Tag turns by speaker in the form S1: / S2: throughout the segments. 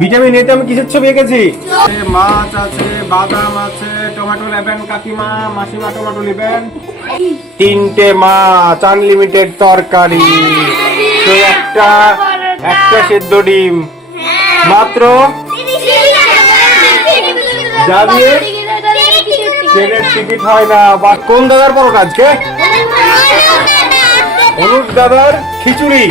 S1: Vitamin এতে আমি কিসের ছবি এঁকেছি মাছ আছে বাদাম আছে টমেটো নেবেন কাকিমা মাসিমা টমেটো নেবেন তিনটে মাছ আনলিমিটেড তরকারি তো একটা একটা সেদ্ধ ডিম মাত্র যাবি? ট্রেনের টিকিট হয় না বা কোন দাদার পরোটা আজকে অনুজ দাদার খিচুড়ি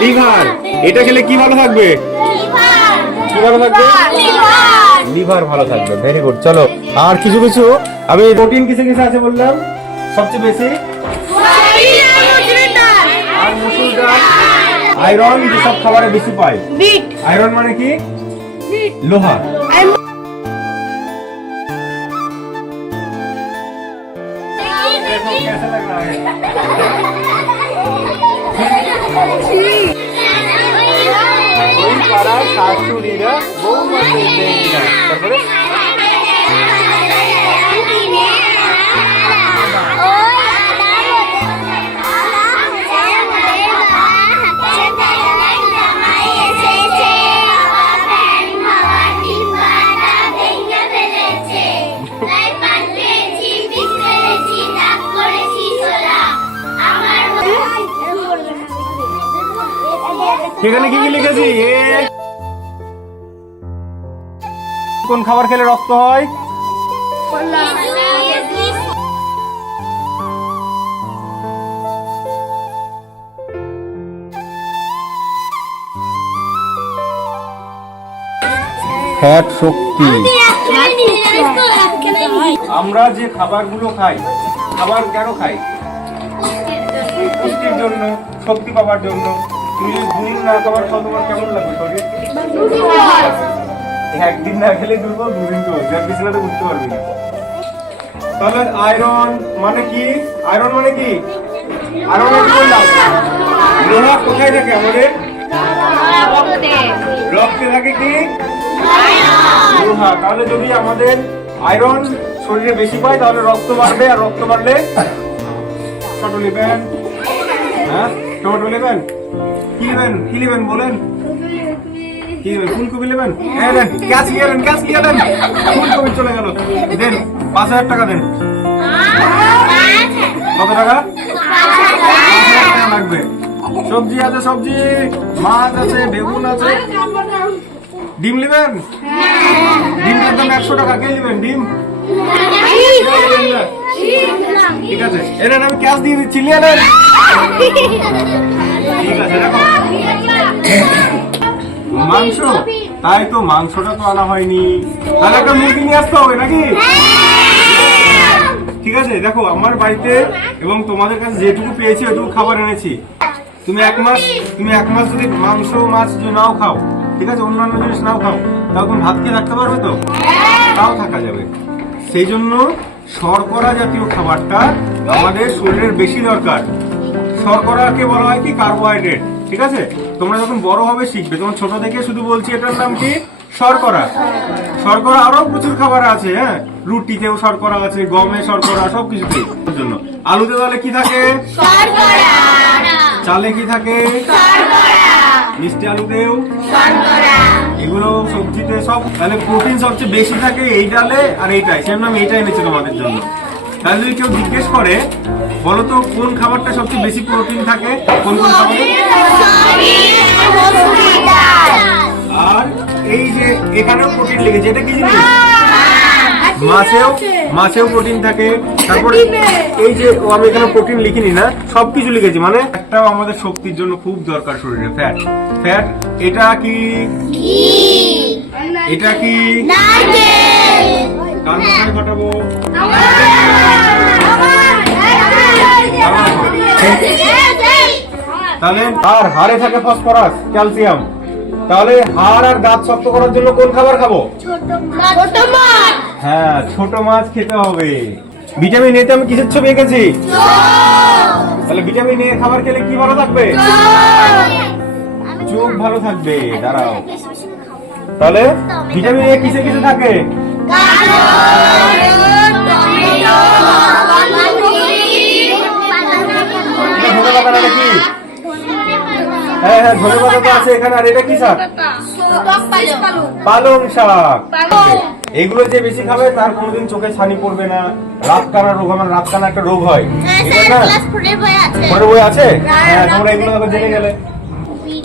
S1: লিভার এটা খেলে কি ভালো থাকবে কি ভালো থাকবে লিভার ভালো থাকবে ভেরি গুড চলো আর কিছু কিছু আমি প্রোটিন কিসে কিসে আছে বললাম সবচেয়ে বেশি আর মসুর ডাল আয়রন যেসব খাবারে বেশি পাই
S2: বিট
S1: আয়রন মানে কি লোহা कैसा लग रहा है ওই পাড়ার শাশুড়িরা বৌমা তারপরে? সেখানে কি কি লিখেছি? এ, কোন খাবার খেলে রক্ত হয়? ফ্যাট শক্তি। আমরা যে খাবারগুলো খাই, খাবার কেন খাই? পুষ্টির জন্য, শক্তি পাওয়ার জন্য। তোমার কেমন লাগবে না দুদিন তো উঠতে পারবি না তাহলে আয়রন মানে কি? আয়রন মানে কি? আয়রন কোথায় থাকে আমাদের? রক্তে থাকে কি? তাহলে যদি আমাদের আয়রন শরীরে বেশি পায়, তাহলে রক্ত বাড়বে, আর রক্ত বাড়লে হ্যাঁ? টমেটো নেবেন কি নেবেন কি নেবেন বলেন? কি নেবেন? ফুলকপি নেবেন? হ্যাঁ নিয়ে গ্যাস নিয়ে এলেন ফুলকপি চলে গেল। দেন পাঁচ হাজার টাকা দেন। কত টাকা? লাগবে। সবজি আছে সবজি। মাছ আছে বেগুন আছে। ডিম নেবেন? ডিমটার দাম একশো টাকা। কে নেবেন? ডিম? ঠিক আছে। এলেন আমি ক্যাশ দিয়ে দিচ্ছি নিয়ে এলেন ঠিক আছে দেখো মাংস? তাই তো মাংসটা তো আনা হয়নি। তাহলে একটা মুরগি নিয়ে আসতে হবে নাকি? ঠিক আছে দেখো আমার বাড়িতে এবং তোমাদের কাছে যেটুকু পেয়েছি ওইটুকু খাবার এনেছি। তুমি এক মাস তুমি এক মাস যদি মাংস মাছ যদি নাও খাও ঠিক আছে অন্যান্য জিনিস নাও খাও তাও তুমি ভাত খেয়ে থাকতে পারবে তো? তাও থাকা যাবে। সেই জন্য শর্করা জাতীয় খাবারটা আমাদের শরীরের বেশি দরকার। শর্করাকে বলা হয় কি? কার্বোহাইড্রেট। ঠিক আছে? তোমরা যখন বড় হবে শিখবে। তোমার ছোট থেকে শুধু বলছি এটার নাম কি? শর্করা। শর্করা আরও প্রচুর খাবার আছে হ্যাঁ? রুটিতেও শর্করা আছে গমে শর্করা সব জন্য। আলুতে তাহলে কি থাকে? চালে কি থাকে? মিষ্টি আলুতেও এগুলো সবজিতে সব তাহলে প্রোটিন সবচেয়ে বেশি থাকে এই ডালে আর এইটাই। সেম নাম এইটাই এনেছে তোমাদের জন্য। তাহলে যদি কেউ জিজ্ঞেস করে বলো তো কোন খাবারটা সবচেয়ে বেশি প্রোটিন থাকে? কোন কোন খাবারে? আর এই যে এখানেও প্রোটিন লেগেছে এটা কি জিনিস? মাছেও মাছেও প্রোটিন থাকে। তারপরে এই যে ও আমি এখানে প্রোটিন লিখিনি না সবকিছু লিখেছি। মানে একটাও আমাদের শক্তির জন্য খুব দরকার শরীরে ফ্যাট। ফ্যাট এটা কি? এটা কি? কোথায় ফাটাবো তাহলে আর হাড়ে থাকে ফসফরাস ক্যালসিয়াম। তাহলে হাড় আর দাঁত শক্ত করার জন্য কোন খাবার খাব? হ্যাঁ ছোট মাছ খেতে হবে। ভিটামিন এতে আমি কিসের ছবি এঁকেছি? তাহলে ভিটামিন এ খাবার খেলে কি ভালো থাকবে? চোখ ভালো থাকবে দাঁড়াও। তাহলে ভিটামিন এ কিসে কিসে থাকে? হ্যাঁ হ্যাঁ ধনে পাতা তো আছে এখানে। আর এটা কি শাক? পালং শাক। এগুলো যে বেশি খাবে তার কোনোদিন চোখে ছানি পড়বে না। রাত কানা রোগ আমার রাত কানা একটা রোগ হয়। না পরে বই আছে। হ্যাঁ তোমরা এগুলো দেখো জেনে গেলে।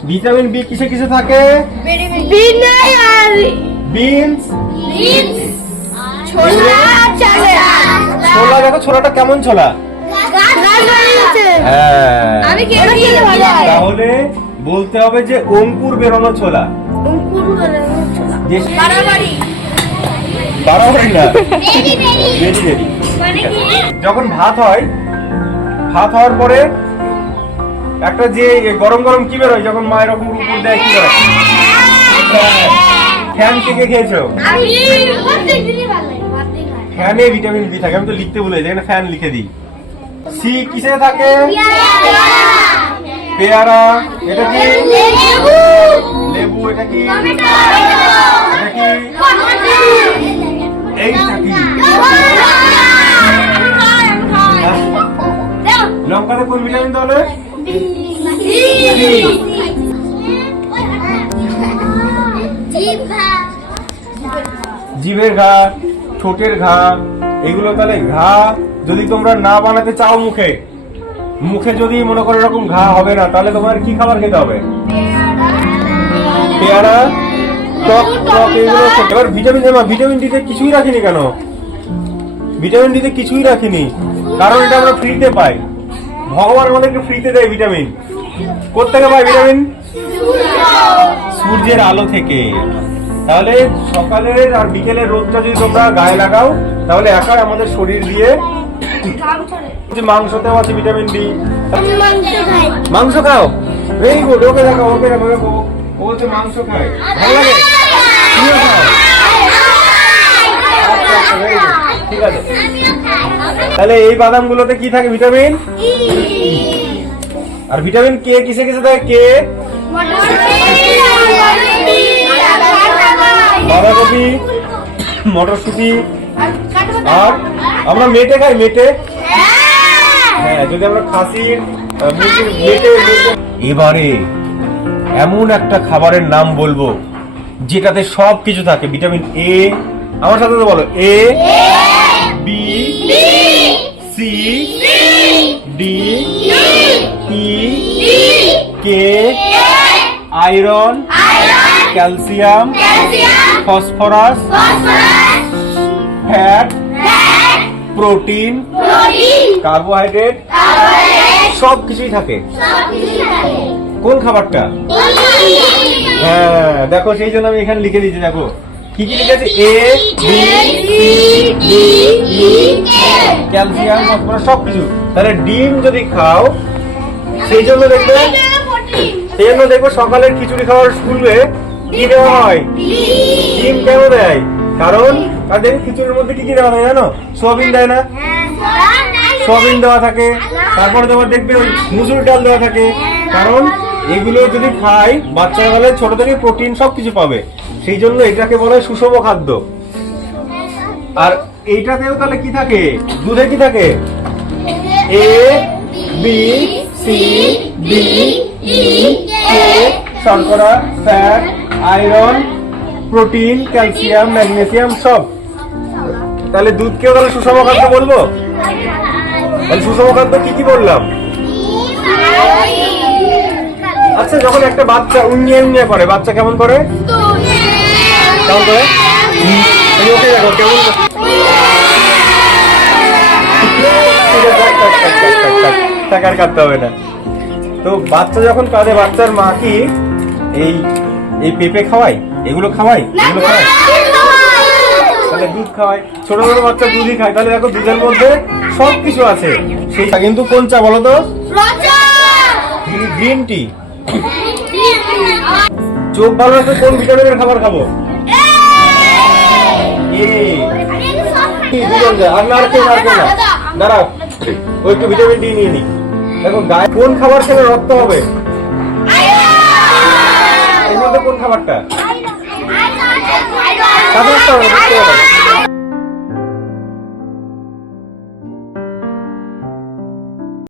S1: ভিটামিন বি কিসে কিসে থাকে? বিনস। ছোলা দেখো ছোলাটা কেমন ছোলা? হ্যাঁ
S2: হয়।
S1: তাহলে বলতে হবে যে অঙ্কুর বেরোনো ছোলা। যে
S2: বাড়াবাড়ি।
S1: বাড়াবাড়ি না।
S2: মানে
S1: যখন ভাত হয় ভাত হওয়ার পরে একটা যে গরম গরম কি বেরোয়? যখন মা এরকম উপর দেয় কি বেরোয়? ফ্যান থেকে খেয়েছো? ফ্যানে ভিটামিন বি থাকে আমি তো লিখতে ভুলে যাই এখানে ফ্যান লিখে দিই। সি কিসে থাকে? পেয়ারা। এটা কি? লেবু। এটা কি? এটা কি? লঙ্কাতে কোন ভিটামিন তাহলে? জিভের ঘা ঠোঁটের ঘা এগুলো তাহলে ঘা যদি তোমরা না বানাতে চাও মুখে মুখে যদি মনে করো এরকম ঘা হবে না তাহলে তোমার কি খাবার খেতে হবে? পেয়ারা। টক টক এগুলো এবার ভিটামিন এমা ভিটামিন ডিতে কিছুই রাখিনি কেন? ভিটামিন ডিতে কিছুই রাখিনি। কারণ এটা আমরা ফ্রিতে পাই। ভগবান আমাদেরকে ফ্রিতে দেয় ভিটামিন। কোথেকে পাই ভিটামিন? সূর্যের আলো থেকে। তাহলে সকালের আর বিকেলের রোদটা যদি তোমরা গায়ে লাগাও তাহলে একাই আমাদের শরীর দিয়ে যে মাংসতেও আছে ভিটামিন ডি। মাংস খাও? ভেরি গুড ওকে দেখো ওকে দেখো ও হচ্ছে মাংস খায়। ভালো লাগে? তুমিও খাও. ঠিক আছে। তাহলে এই বাদামগুলোতে কি থাকে ভিটামিন? আর ভিটামিন কে কিসে কিসে থাকে কে? বাঁধাকপি মটরশুটি আর আমরা মেটে খাই মেটে। হ্যাঁ। যদি আমরা খাসির মেটে মেটে- এবারে এমন একটা খাবারের নাম বলব যেটাতে সব কিছু থাকে ভিটামিন এ আমার সাথে তো বলো A B C D E K iron calcium phosphorus fat protein carbohydrate সব কিছুই থাকে। কোন খাবারটা? হ্যাঁ দেখো সেই জন্য আমি এখানে লিখে দিয়েছি দেখো। কি কি লিখেছে? A B C D E calcium phosphorus সব কিছু তাহলে ডিম যদি খাও সেই জন্য দেখবে সেই জন্য দেখব সকালের খিচুড়ি খাওয়ার স্কুলে কি দেওয়া হয়? ডিম কেন দেয়? কারণ তাদের খিচুড়ির মধ্যে কি কি দেওয়া হয় জানো? সোয়াবিন দেয় না। সোয়াবিন দেওয়া থাকে। তারপরে তোমার দেখবে ওই মুসুর ডাল দেওয়া থাকে। কারণ এগুলো যদি খাই বাচ্চারা বেলা ছোট থেকে প্রোটিন সব কিছু পাবে। সেই জন্য এটাকে বলে হয় সুষম খাদ্য। আর এইটাতেও তাহলে কি থাকে? দুধে কি থাকে? A B C D E K শর্করা fat iron protein calcium magnesium সব। তাহলে দুধকেও তাহলে সুষম খাদ্য বলব? তাহলে সুষম খাদ্য কি কি বললাম? আচ্ছা যখন একটা বাচ্চা উঞ্ঞে উঞ্ঞে করে বাচ্চা কেমন করে কেমন করে ওকে দেখো কেমন আর কাঁদতে হবে না। তো বাচ্চা যখন কাঁদে বাচ্চার মা কি এই এই পেঁপে খাওয়াই এগুলো খাওয়াই এগুলো খাওয়াই তাহলে দুধ খাওয়াই ছোট ছোট বাচ্চা দুধই খায়। তাহলে দেখো দুধের মধ্যে সব কিছু আছে। সেই কিন্তু কোন চা বলো তো? Green tea. চোখ ভালো রাখতে কোন ভিটামিনের খাবার খাব? আর না দাঁড়াও। একটু ভিটামিন ডি নিয়ে নি দেখো গায়ে কোন খাবার খেলে রক্ত হবে? এর মধ্যে কোন খাবারটা? খাবার